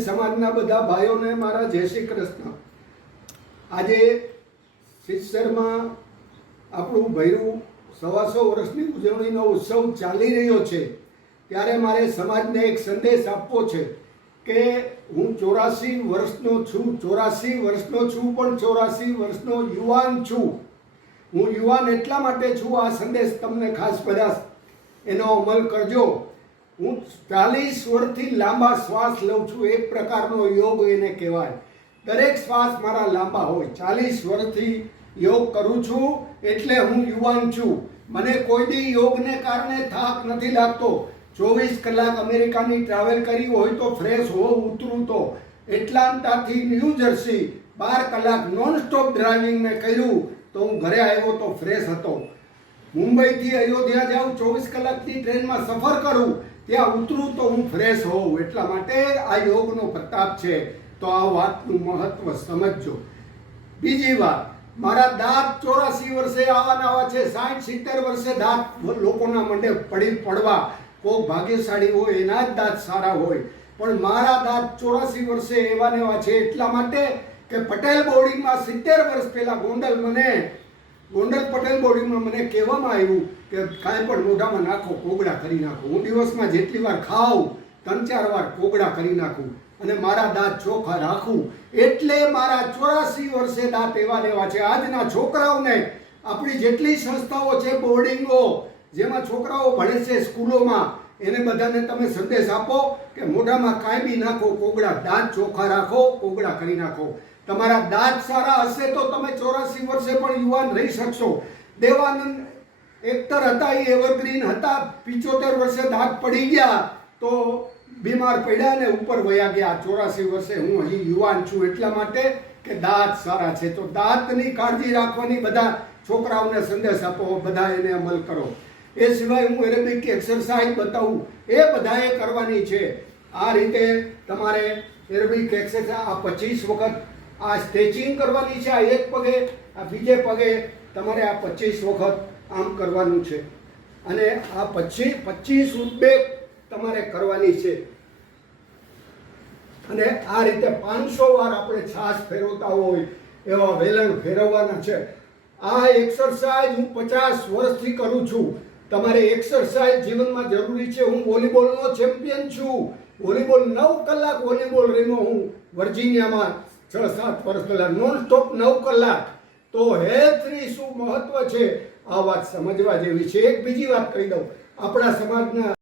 સમાજના બધા ભાઈઓને મારા જય શ્રી કૃષ્ણ। આજે સિત્સરમાં આપણું ભૈરું 125 વર્ષની ઉજવણીનો ઉત્સવ ચાલી રહ્યો છે, ત્યારે મારે સમાજને એક સંદેશ આપવો છે કે હું 84 વર્ષનો છું, 84 વર્ષનો છું, પણ 84 વર્ષનો યુવાન છું। હું યુવાન એટલા માટે છું, આ સંદેશ તમને ખાસ બધા એનો અમલ કરજો। હું 40 વર્ષથી લાંબા શ્વાસ લઉં છું, એક પ્રકારનો યોગ એને કહેવાય। દરેક શ્વાસ મારા લાંબા હોય। 40 વર્ષથી યોગ કરું છું એટલે હું યુવાન છું। મને કોઈ દી યોગને કારણે થાક નથી લાગતો। 24 કલાક અમેરિકાની ટ્રાવેલ કરી હોય તો ફ્રેશ હોઉં ઉતરું તો। એટલાન્ટાથી ન્યૂ જર્સી 12 કલાક નોન સ્ટોપ ડ્રાઇવિંગ મેં કર્યું તો હું ઘરે આવ્યો તો ફ્રેશ હતો। મુંબઈથી અયોધ્યા જાઉં 24 કલાકની ટ્રેનમાં સફર કરું, ત્યાં ઉતરું તો હું ફ્રેશ હોઉં। એટલા માટે આ યોગનો પ્રતાપ છે, તો આ વાતનું મહત્વ સમજજો। બીજી વાત, મારા દાંત 84 વર્ષે આવા છે, 60-70 વર્ષે દાંત લોકોના મંડે પડવા। કોક ભાગ્યશાળી હોય એના જ દાંત સારા હોય, પણ મારા દાંત 84 વર્ષે એવા ને એવા છે। એટલા માટે કે પટેલ બોર્ડિંગમાં 70 વર્ષ પહેલા ગોંડલ પટેલ બોર્ડિંગમાં મને કહેવામાં આવ્યું કે કાંઈ પણ મોઢામાં નાખો કોગળા કરી નાખો। હું દિવસમાં જેટલી વાર ખાઉં 3-4 વાર કોગળા કરી નાખું અને મારા દાંત ચોખ્ખા રાખું, એટલે મારા 84 વર્ષે દાંત એવા લેવા છે। આજના છોકરાઓને આપણી જેટલી સંસ્થાઓ છે, બોર્ડિંગો જેમાં છોકરાઓ ભણે છે, સ્કૂલોમાં, એને બધાને તમે સંદેશ આપો કે મોઢામાં કાંઈ બી નાખો કોગળા, દાંત ચોખ્ખા રાખો, કોગળા કરી નાખો। તમારા દાંત સારા હશે તો તમે 84 વર્ષે પણ યુવાન રહી શકશો। દેવાનંદ એક્ટર હતા, એ એવરગ્રીન હતા, 75 વર્ષે દાંત પડી ગયા તો બીમાર પડ્યા ને ઉપર વયા ગયા। 84 વર્ષે હું હજી યુવાન છું, એટલા માટે કે દાંત સારા છે। તો દાંતની કાળજી રાખવાની બધા છોકરાઓને સંદેશ આપો, બધા એને અમલ કરો। એ સિવાય હું એરોબિક એક્સરસાઇઝ બતાવું, એ બધાએ કરવાની છે। આ રીતે તમારે એરોબિક એક્સરસાઇઝ આ 25 વખત આ સ્ટ્રેચિંગ કરવાની છે, આ એક પગે, આ બીજે પગે તમારે આ 25 વખત આમ કરવાનું છે, અને આ 25 ઉદ્વેગ તમારે કરવાની છે। અને આ રીતે 500 વાર આપણે છાશ ફેરવતા હોય એવા વેલણ ફેરવવાના છે। આ એક્સરસાઇઝ હું 50 વર્ષથી કરું છું। તમારે એક્સરસાઇઝ જીવનમાં જરૂરી છે। હું વોલીબોલનો ચેમ્પિયન છું। વોલીબોલ 9 કલાક વોલીબોલ રમ્યો હું વર્જિનિયામાં 6-7 વર્ષ પહેલા, નોન સ્ટોપ 9 કલાક। તો હેલ્થની શું મહત્વ છે, આ વાત સમજવા જેવી છે। એક બીજી વાત કહી દઉં, આપણા સમાજના